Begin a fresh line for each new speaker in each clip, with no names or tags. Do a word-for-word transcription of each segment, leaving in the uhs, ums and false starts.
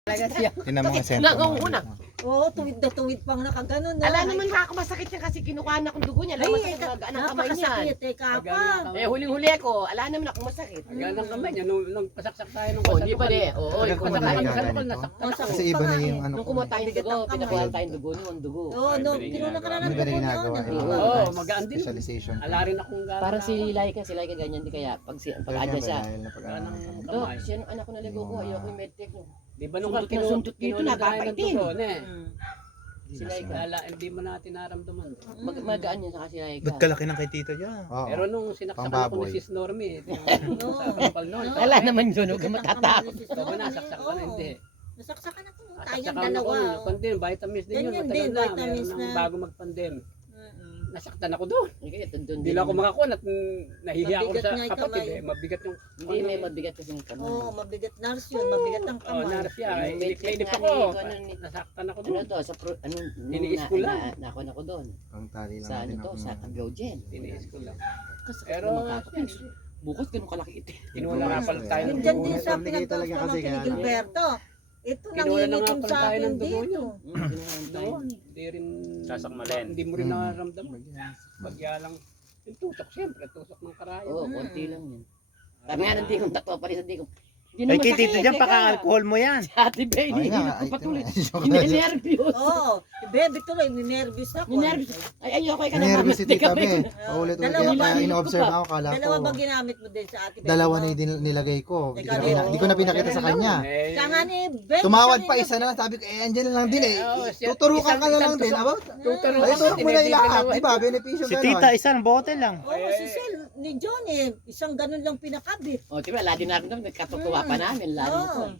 Talaga siya.
Tinan mo ang sentro.
Nangunguna.
Oo, tuwid na tuwid pang nakaganon. No?
Ala naman ha, masakit niya kasi kinukuha na akong dugo niya. Alam, masakit na gaan ang kamay niya.
Napakasakit eh, kapa.
Eh, huling-huli ako. Ala naman ako masakit.
Gaan ang kamay niya, nung, nung pasaksak tayo nung
Oh, hindi pa
kasalukan.
de. Oo, yung
Tagal
pasakit
ko
ang
na
kasal ko,
ganito.
nasaktan ako.
Kasi iba na yung ano
Nung
ko.
kumuha tayong dugo, pinakuha tayong dugo noon, dugo.
Oo, no, kinuha ka na ng
Ano ba
dugo
ginagawa?
noon.
Yung
diba?
Oo,
mga
magaan din.
Specialization.
Ala rin akong gaan.
Parang si Laika, si Laika ganyan di kaya pag si pag
Kaya
adya
ba
siya.
dahil napag-
Gaan ang
Dok,
kamay.
siya nung anak ko naligo ko, ayoko yung medtech no.
Di ba nung
Sundot na
kinu-
sundot dito,
kinuha tayo ng
napapaitim.
dugo, ne?
Mm.
Si Laika.
Ala, hindi mo natin naramdaman.
Mag magaan niya sa si Laika.
Ba't kalaki ng kay tito dyan?
Oo.
Pero nung sinaksakan ako
Pambaboy.
ni Sis Normie, yung
Oo.
sa kapal noon.
Oo.
Ala naman yun, huwag ka matatakot.
Ito ba nasaksak ka na? Hindi.
Nasaksakan ako. Tayang
Nasaksakan
dalawa.
ako.
oh.
Pandem, vitamins din yun.
Ganyan
Matagal
din,
na.
vitamins
Meron ng
na.
bago mag-pandem.
Mm-mm.
Nasaktan ako doon.
Hindi kaya tundun
Hindi lang ako makakuha at nahihiya ako
Mabigat
sa
nga yung
kapatid
kamay.
eh. Mabigat yung
Hindi, may mabigat kasi yung kamay.
Oo, mabigat nurse yun. Mabigat ang
oh,
kamay.
naras siya.
Yung
Inip
medtech
ako.
nga ni- ano ni-
Nasaktan ako
Ano
doon.
to, sa pro, ano, nung
Tiniis
na,
ko lang.
na, nakon ako doon.
Ang tali lang
Sa ano
natin
to,
ako
sa
na-
Agawjen.
Tiniis ko lang.
Kasi
Pero,
Bukas ganun kalaki ito.
Kinuha na pala tayo ng
Yun dyan
dugo.
din sa
Formigate talaga
pinagkakasama
kasi
kay
kaya-
Gilberto. Ito
Kinuha na nga
nangingitim
pala
sa
tayo
akin
ng dugo
dito.
niya.
Mm,
Doon, hindi rin
Sasakmalin.
Hindi mo rin
Mm.
nararamdaman. Bagya lang. Yung tusok, siyempre, tusok ng karaya.
Oo, konti lang yun. Sabi nga hindi kong tatwa pa rin sa di ko. Hindi
Ay
naman
kay
masakit,
tito dyan,
teka.
paka-alcohol mo yan.
Si Ate Bay,
Ay,
hindi
nga,
na
ay,
ko patuloy.
ito nga.
Hindi nervyos.
Oo, baby tuloy, ninervous ako.
Ninervyos. Ay, ayoko ka na
Nervous si
mamatay
Tita
kami.
Be. Paulit-ulit.
Dalawa
Kaya
ba?
kaya in-observe ako, kala
Dalawa ba
ko.
ginamit mo din sa ate Bebe?
Dalawa na yung din- nilagay ko. Hindi ko na, pina- hindi ko na pinakita sa kanya.
Eh,
Kaya nga ni Ben.
Tumawad pa isa na lang. Sabi ko, eh, andyan na lang din eh.
Oo, siya-
Tuturukan ka
isang-
na lang
isang
din.
tusok.
Aba,
tuturukan
ay,
ka,
turok mo na yung
tinitipid
lahat.
lang.
Di ba? Benepisyo
Si
ganon.
tita, isang bote lang.
Oo, si Sel, ni John eh. Isang ganun lang pinakabit.
O, diba, lagi namin namin, nagkatutuwa pa namin, lagi
Oo.
ko.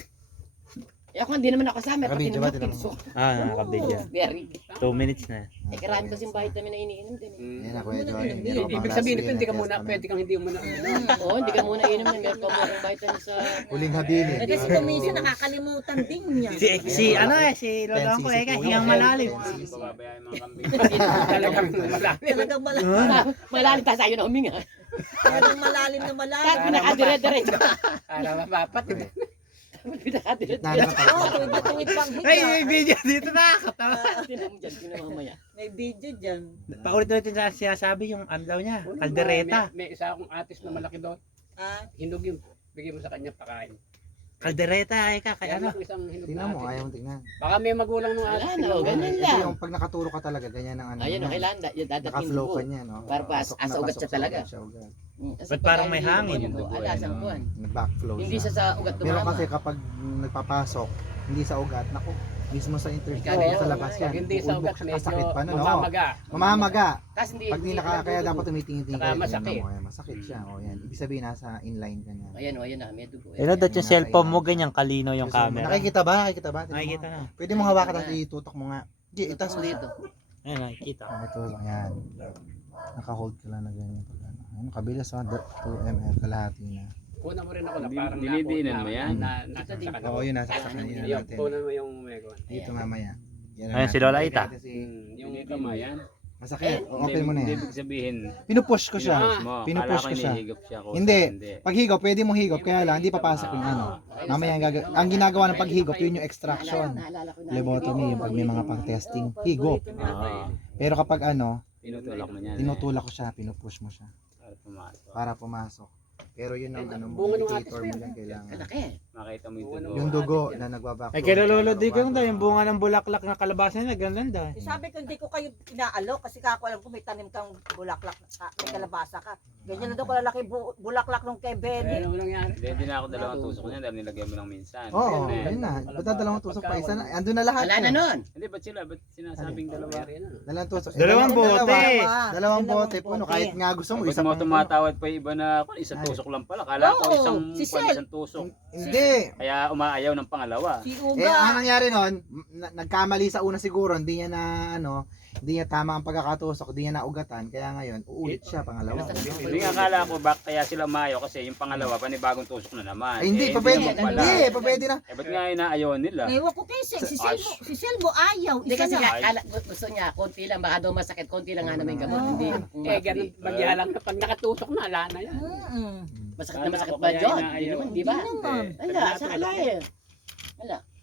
Eh, ako hindi naman ako kasama, pati
Nakabidyo ba?
naman
Tinan mo.
pinso.
Ah, nakakabidyo.
Very.
Two minutes na.
Eh, karami kasing vitamin na iniinom din eh.
Mm.
Yan ako, Edward.
Ibig
Meron ka pang
Ibig
last
sabihin
year
ito, hindi ka
na
muna,
test kami.
pwede kang hindi muna.
Oo, hindi ka muna inom na, meron pa mo akong vitamin sa...
Huling habilin.
Eh, kasi kuminsan nakakalimutan din niya.
Si, si ano eh, si Lolo ko eh, hingang malalim.
Babaya yung mga kambing.
Talagang malalim.
Talagang malalim.
Malalim tayo sa'yo na huminga.
Talagang malalim na malalim.
Kahit pinakadire-diretso.
Para mapapat.
Pinakadire-diretso.
Na naman
Oo,
pala.
tuwid na tuwid pang
Ay,
higa.
may video dito na. Katawa.
Tinan mo dyan, tinan mo mamaya.
May video dyan.
Paulit-ulit yung sinasabi yung ano daw niya, kaldereta.
May, may isa akong atis na malaki doon.
Ah,
Hinog yun. Bigyan mo sa kanya pakain.
Kaldereta ay ka, kaya ano.
Kaya isang hinog
Tingnan
na
mo,
atis.
ayaw mo tingnan.
Baka may magulang ng
Wala
atis.
na,
tingnan
oh,
mo.
ganyan
Ito
lang.
yung pag nakaturo ka talaga, ganyan ang ano.
Ayun,
niya.
okay lang. Dadating
Naka-flow
dugo.
ka niya, no?
Para pa-
Pasok na
as ugat
pasok
siya
sa
talaga.
ugat siya, ugat.
Mm, kasi
Ba't parang may
pagka
hangin?
iniinom ko, Alas ang kuhan.
Nag-backflow
Hindi
siya.
siya sa ugat
Pero
tumama.
kasi kapag nagpapasok, hindi sa ugat, naku, mismo sa interview,
Ikaw,
sa labas
Pag
yan.
hindi sa ugat,
Ulbok siya,
medyo
kasakit pa, no? Oo.
mamamaga.
Mamamaga.
Kasi hindi.
Pag di
hindi
naka,
ka
kaya
dugo.
dapat tumitingin-tingin
Saka
ka. tingnan
masakit.
mo, ayan, masakit siya. O yan, ibig sabihin nasa inline ka niya.
Ayan o, ayan na, may dugo.
Pero dahil yung cellphone mo, ganyan kalino yung camera.
Nakikita ba? Nakikita ba? Tingnan mo.
Nakikita na.
Pwede mo hawakan at itutok mo nga. Hindi, itas mo
dito.
Ayun, nakikita.
Ah, ito, ayan. Naka-hold ka lang na ganyan. Pag ano. Ayun, kabilis ha, two millimeters, kalahati na.
Kuna mo rin ako na
Hindi-
parang
dinidiinan
na-
mo yan?
Na, nasa sa kanila.
Oo, yun, nasaksak na yun
Yung
natin.
kuna mo yung megon.
Dito mamaya. Yan ang
Ayun, si
natin.
Lola Ita.
Kasi
Yung
Hindi
kamay.
yan.
masakit. O, open mo na
Hindi
yan.
ibig sabihin.
Pinupush ko siya.
pinupush mo.
Pinupush
Kala
ko siya.
hinihigop siya. kusa,
Hindi.
Hindi.
Pag higop, pwede mong higop, kaya lang, hindi papasok yung ano. Mamaya ang, gaga- ang ginagawa ng paghigop, yun yung extraction.
Naalala ko na.
Lobotomy, yung pag may mga pang-testing, higop.
Oo.
Pero kapag ano,
Tinutulak mo niyan.
tinutulak ko siya, pinupush mo siya
Para pumasok.
para pumasok. Pero yun ang ano,
bunga ng
indicator
atis
mo
ba
yan, kailangan.
Kalaki.
Makita mo yung dugo.
Yung dugo na nagbabak.
Ay, kay Lolo Digong daw, yung bunga ng bulaklak na kalabasan na ganda.
eh, sabi ko hindi ko kayo inaalo kasi kako alam ko may tanim kang bulaklak, ka- may kalabasa ka. Ganyan na daw kalalaki bu- bulaklak nung kay Benny.
Ano mo nangyari?
Hindi, hindi na ako dalawang tusok niya dahil nilagay mo lang minsan.
Oo,
Hindi.
yun na. Ba't na dalawang tusok pa? Isa na, andun na lahat.
Wala na
eh.
nun.
Hindi, ba't sila? Ba't sinasabing dalawa?
Dalawang tusok. Eh,
Dalawang
dalawa-
bote.
Dalawang, dalawang bote po, no? Kahit nga gusto mo,
Ba't
isang
mo tumatawad pa yung iba na kung isang tusok lang pala? Kala ko
Oo,
isang,
si
kwan,
Sel.
isang tusok.
Hindi.
Kaya umaayaw ng pangalawa.
Si
Eh,
Uga.
ang nangyari nun, na- nagkamali sa una siguro, hindi niya na, ano, hindi niya tama ang pagkakatusok, hindi niya naugatan, kaya ngayon, uulit siya pangalawa.
Hindi nga akala ko bak kaya sila umaayaw kasi yung pangalawa panibagong tusok na naman.
Ay, hindi,
Eh,
pa pwede,
naman pala.
hindi, pa pwede na.
Eh, ba't nga inaayaw nila?
Naiwan ko kay Sel. Si Selmo, si Selmo ayaw.
Hindi
Isa
kasi
na.
nga, kala- gusto niya, konti lang, baka daw masakit, konti lang nga naman yung gamot. Hindi,
Eh, ganun, bagya lang na pag nakatusok na, ala na yan.
Mm-mm.
masakit na masakit ba, John? Hindi naman, di ba?
Hindi naman.
Wala, sa ala eh. Wala.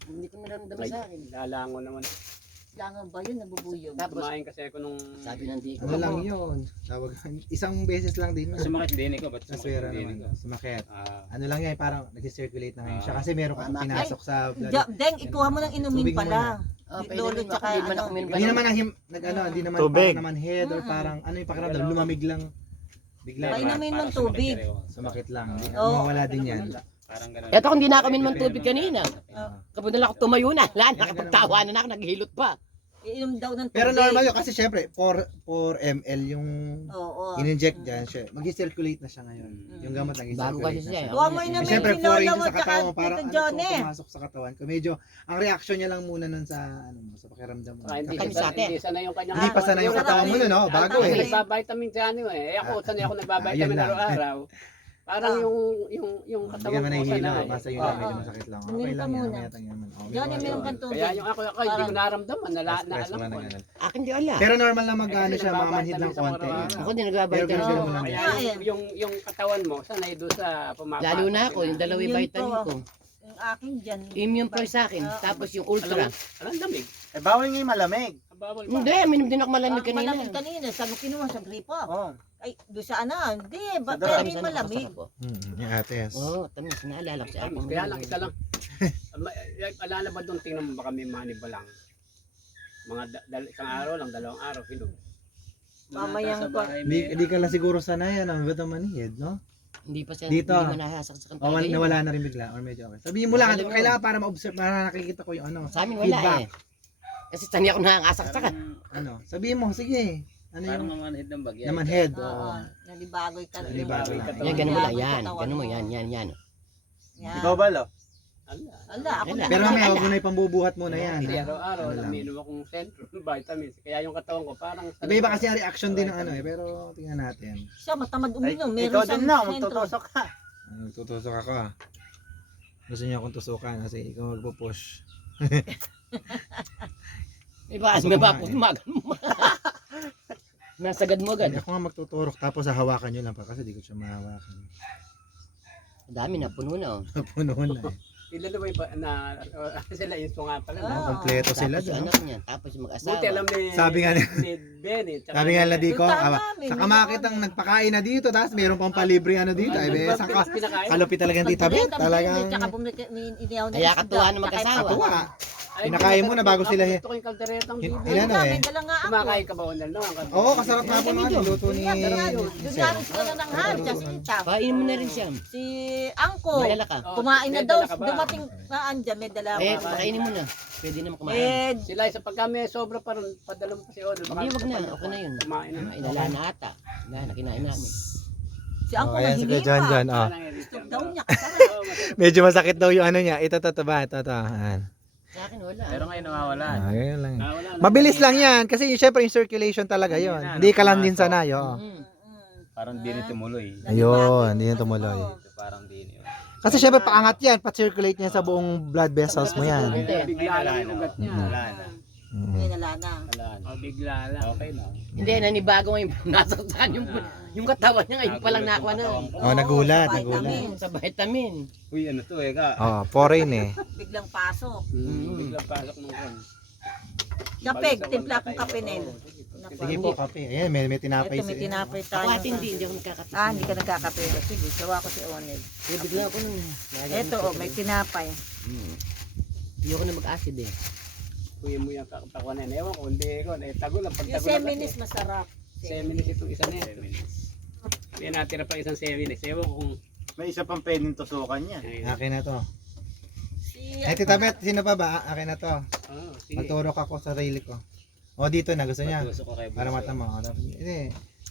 Hindi ko naramdaman
Ay,
sa akin.
lalango naman.
Langan ba yun, nabubuyog?
Tapos,
Kumain kasi ako nung...
sabi ng di ko.
Ano lang yun. Tawag, isang beses lang din yun.
Sumakit din ko, ba't
Naswera
sumakit din ko?
naman. Sumakit.
Ah,
Ano lang yan, parang nag-circulate na ngayon siya.
Ah.
Kasi meron kang
Tama.
pinasok sa blood.
Ja- Deng, ikuha mo ng inumin
Tubig
pala.
Oh, pwede
Lolo,
rin
tsaka
ako, hindi man
ano.
ako minum-
Hindi naman ang him, nag ano, hindi naman
Tubig.
parang naman head or
Mm-mm.
parang ano yung pakiramdam, lumamig lang. Bigla.
Ay,
Parang-
inumin mo
parang
tubig.
sumakit rin ako.
Sumakit lang.
Oo.
Mawala din yan.
Parang ganun.
Eto kung di na ako minum ng tubig kanina.
Ah.
Kapag nila ako tumayo na, wala, nakapagtawanan na ako, naghihilot pa.
Iinom daw ng tubig.
Pero normal yun kasi syempre four milliliters yung
Oo.
in-inject dyan siya. Mag-circulate na siya ngayon.
Mm.
Yung gamot
Bago
nag-circulate
kasi
na
siya.
siya.
Huwag mo
Eh,
inumin
Siyempre,
si
four
Lola
inches
mo
sa
tsaka
katawan mo, parang
Tito
ano
Johnny.
to, pumasok sa katawan ko. Medyo, ang reaction niya lang muna nun sa, ano mo, sa pakiramdam mo.
saka hindi,
Kami
sa,
sa atin.
hindi sana yung kanyang...
Hindi pa sana yung
Ah,
katawan mo nun, no? Bago
Kasi
eh.
nagbabitamin si ano eh. Eh, Ako, sanay ako
Ayun
nagbabitamin
lang.
araw-araw. Parang
Ah.
yung yung yung
Hindi
katawan
ka
ko
manahihilo,
sanay.
basta yun
Oo.
lang, medyo masakit lang. Okay
Uminom
lang
ka
yan,
muna.
mamaya tayo naman. Okay,
Johnny,
okay.
meron kang tubig.
Kaya yung ako, ako hindi ko naramdaman, nala,
Stress
naalam
wala
ko.
na ganun.
Akin di wala.
Pero normal lang
Eh,
mag-ano
kasi
siya, mga manhid
nagbabitamin
ng
sa
konti.
araw-araw.
Ako din
Pero
nagbabalik
ganun
ako.
din mo lang.
Kaya
Ah,
yung,
eh.
yung, yung katawan mo, sanay doon sa pumapasok.
Lalo na ako, yung dalawa yung
Yun
vitamin
po.
ko.
Yung akin dyan.
Immune Pro sa akin,
Ah.
tapos yung Ultra.
Alam, lamig.
Eh, bawal nga yung malamig.
Bawal ba?
Hindi, minum din ako malamig
Ah,
kanina.
Malamig kanina. Saan mo kinuha? Sa gripo?
Oo.
Ay, doon sa ano? Hindi, ba,
Sa
pero
drum.
may malamig.
Hmm, yung ates.
Oo, oh, tamis, naalala ko si
Tamis.
Akin.
Kaya lang, isa lang. Ma- eh, Alala ba doon, tingnan mo baka may maniba lang. Mga da- dal- isang araw lang, dalawang araw, hinog.
Mamayang
Nasa
pa.
bahay,
Hindi
may-
hindi ka lang siguro sanay, ano, ba't ang manhid, no?
Hindi pa siya,
Dito.
hindi mo nahasaksakan
O wal-
talaga yun.
nawala na rin bigla, or medyo okay. Sabihin mo lang,
Wala yun.
kailangan para ma-observe, para nakikita ko yung ano,
Sa amin wala
feedback.
eh. Kasi sanay ako nakakasaksakan.
Ano, sabihin mo, sige. Ano
Parang
yung
namanhid ng bagya.
naman head.
Oo,
oo.
nalibagoy ka.
Nalibagoy ka.
Yan, ganun mo lang,
Nalibagoy
yan.
katawan
Ganun mo, yan, yan, yan.
Yan.
Ikaw ba, lo?
Ala.
Ala, ako
Wala.
na.
Pero
Wala.
mamaya, huwag mo na ipambubuhat muna yan.
Hindi
ha?
araw-araw,
Ano lang.
naminom akong Centrum vitamins. Kaya yung katawan ko parang...
Iba-iba kasi ang reaction din ng ano eh, pero tingnan natin.
Siya, matamad
Ay,
uminom. Meron
ikaw
siyang
din na,
sentro.
magtutusok ka.
Ano, tutusok ako ah. Gusto niya akong tusukan kasi ikaw magpo-push.
May baka
Gusto
may
ko
baka
nga eh.
tumagan mo. Nasagad mo agad.
Ako nga magtuturok tapos hahawakan nyo lang pa kasi di ko siya mahawakan.
Ang dami na, puno na oh.
Puno na eh.
Ilan na ba yung pa- na... uh, sila yung nga pala.
Ah.
no?
Kompleto sila
Tapos yung
doon.
anak niya, tapos yung mag-asawa.
Buti alam ni...
Sabi nga ni-
ni Benny. tsaka
Sabi nga
ni-
nila di ko,
Tama,
ah,
may
sa
mga
kamakitang
ano eh.
nagpakain na dito tapos mayroon pang palibre ano dito. Ay, be, sa ka,
Pinakain?
kalupit talagang tita Bet. Talagang
Tsaka bumili- may- inihaw na
Kaya
isda,
katuwa na
tsaka
mag-asawa.
katuwa.
Ay,
Pinakain mo na bago
ako,
sila eh.
Gusto ko yung kalderetang
Hin-
bibo.
ilan?
Wala,
eh.
may dala nga ako.
Kumakain ka ba unal no?
Oo, kasarap nga po mga niluto ni...
Doon nga, doon
ni
nga,
Sir.
sila ng hal, Jacinta.
Pain mo na rin siya.
Si Angko,
May dala ka.
Oh,
kumain na
may
daw,
dala ka ba?
dumating na andyan, may dala
Eh,
ako.
pakainin mo na. Pwede na kumain.
Eh,
Sila sa pagka may sobra pa rin, padala mo pa si Onal.
Hindi, wag na. Okay na yun.
Kumain na.
Ay, dala na ata. Wala na, kinain namin.
si Angko
Oh, ayan, sige,
nahingi
John,
pa.
John, oh.
Gusto daw niya, kasarap.
Medyo masakit daw yung ano niya. Ito, ito, ito ba? Ito, ito. Ayan.
Sa akin wala.
Pero ngayon nawawala.
Ah, ganyan lang.
Ah, wala na.
Mabilis lang yan kasi yung, syempre yung circulation talaga yon. Hindi ka lang din sanay, oo.
Mm.
Parang di na tumuloy.
Ayun, hindi na tumuloy.
Ito parang di na yun.
Kasi syempre paangat yan, pa-circulate niya sa buong blood vessels mo yan.
Bigla- Bigla lang yung ugat niya.
Wala na.
Mm.
May nala na.
Wala na.
Oh, bigla lang.
Okay na.
Hindi, nanibago ngayon. Nasaktan yung, yung katawan niya ngayon palang nakuha na.
Oh, nagulat,
sa
nagulat.
vitamin.
Sa vitamin.
Uy, ano to eh ka?
Oh, foreign eh.
Biglang pasok.
Hmm, biglang pasok ng kon.
Kapeg, timpla akong kape nil.
Sige po, kape. Ayan, may, may tinapay
Ito, may
siya.
tinapay
Ako
tayo.
ate hindi, hindi ako nagkakape.
Ah, hindi ka nagkakape. Sige, gawa ko si Onel.
Eh, bigla ako nung...
Ito, oh, may tinapay.
Mm. Hindi ako na mag-acid eh.
Kuya mo yung pakuanan. Ewan ko, hindi ko. Eh, tago lang. Pag
Yung
tago lang
seminis
kasi.
masarap.
Seminis itong isa na ito. May natira pa isang seminis. Ewan ko kung...
May isa pang pwedeng tusukan niya.
Ay,
Akin na to.
Si,
Ay, Tita Bet, sino pa ba? Akin na to.
oh, sige.
Magturok ako sa sarili ko. O, dito na. Gusto niya.
Pagtusok ko kay
Para
Boss.
mata mo. Hindi.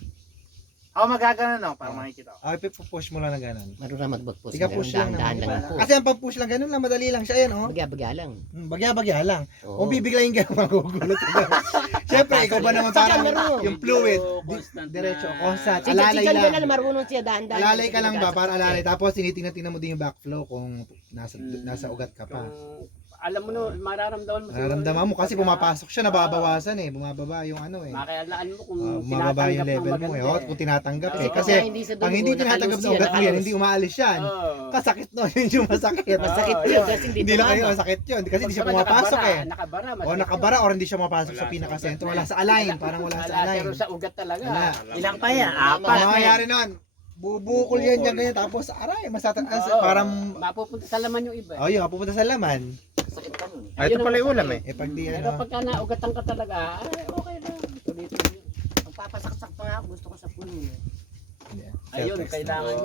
Ako magagano no, para makikita ko.
Okay, push mo lang na ganun.
Marunong mag-push.
Sige, push lang
Dahan-dahan
naman.
lang yung push.
Kasi ang pag-push lang, ganun lang, madali lang siya yan, oh.
Bagya-bagya lang.
Hmm, Bagya-bagya lang.
Oo.
Kung bibiglayin ka, magugulat ka. Siyempre, ikaw ba naman
Saka
parang
marunong.
yung fluid,
Medyo
di-
constant
diretso,
na-
constant,
Si
alalay
Chicken
lang.
lang, marunong siya dahan-dahan.
Alalay ka lang ba, para alalay. Tapos tinitingnan-tingnan mo din yung backflow kung nasa
Hmm.
nasa ugat ka pa.
Kung alam mo no, mararamdaman mo. siguro
Nararamdaman
yun.
mo kasi
Pagka-
pumapasok siya, nababawasan eh. Bumababa yung ano eh.
Makakayalaan mo kung
Uh, bumababa yung
tinatanggap ng
level mo
maganda
eh. Oh, kung tinatanggap eh.
Oo.
Kasi
Kaya hindi sa
pag
dugo,
hindi tinatanggap
nakalus
ng ugat mo yan,
nakalus.
hindi umaalis yan.
Oo.
Kasakit no, yun yung masakit.
Masakit
Oo,
yun
yun.
kasi hindi
Hindi lang kayo
tumama.
masakit yun. Kasi hindi siya
Pag
pumapasok
nakabara,
eh.
Nakabara,
O
masakit
nakabara or hindi siya mapasok
Wala
sa
sa
pinaka-sentro.
ugat.
Wala sa align. Parang wala
yun.
sa
Wala,
align.
pero sa ugat talaga.
Wala.
Ilang pa yan?
Ang
Apat.
mangyayari nun, bubukol yan dyan ganyan. Tapos aray, masata, as-
Oo.
parang,
Mapupunta sa laman yung iba.
oh yun, pupunta sa laman.
Sakit ka nun.
Ah, ito
Ayun
pala
ang
yung ulam eh.
masakit.
Eh pag di
Pero
ano,
pagka naugatan ka talaga, ay okay lang. Tuloy-tuloy.
Ang papasaksak pa nga ako, gusto ko sa puno. eh.
hindi.
Ayun,
Self-extend.
kailangan